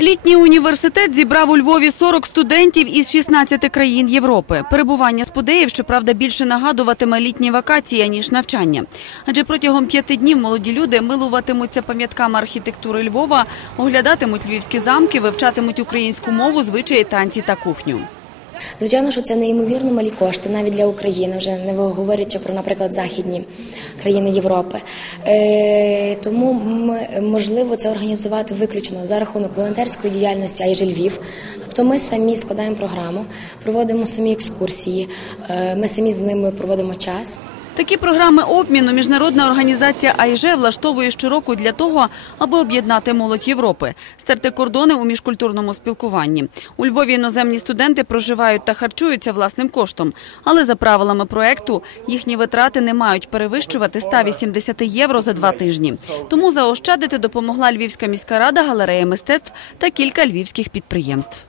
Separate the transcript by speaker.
Speaker 1: Літній університет зібрав у Львові 40 студентів із 16 країн Європи. Перебування спудеїв, щоправда, більше нагадуватиме літні вакації, ніж навчання. Адже протягом п'яти днів молоді люди милуватимуться пам'ятками архітектури Львова, оглядатимуть львівські замки, вивчатимуть українську мову, звичаї, танці та кухню.
Speaker 2: Звичайно, що це неймовірно малі кошти навіть для України, вже не говорячи про, наприклад, західні країни Європи. Е, тому можливо це організувати виключно за рахунок волонтерської діяльності, а й Львів. Тобто ми самі складаємо програму, проводимо самі екскурсії, е, ми самі з ними проводимо час.
Speaker 1: Такі програми обміну міжнародна організація АЙЖ влаштовує щороку для того, аби об'єднати молодь Європи, стерти кордони у міжкультурному спілкуванні. У Львові іноземні студенти проживають та харчуються власним коштом, але за правилами проекту їхні витрати не мають перевищувати 180 євро за два тижні. Тому заощадити допомогла Львівська міська рада, галерея мистецтв та кілька львівських підприємств.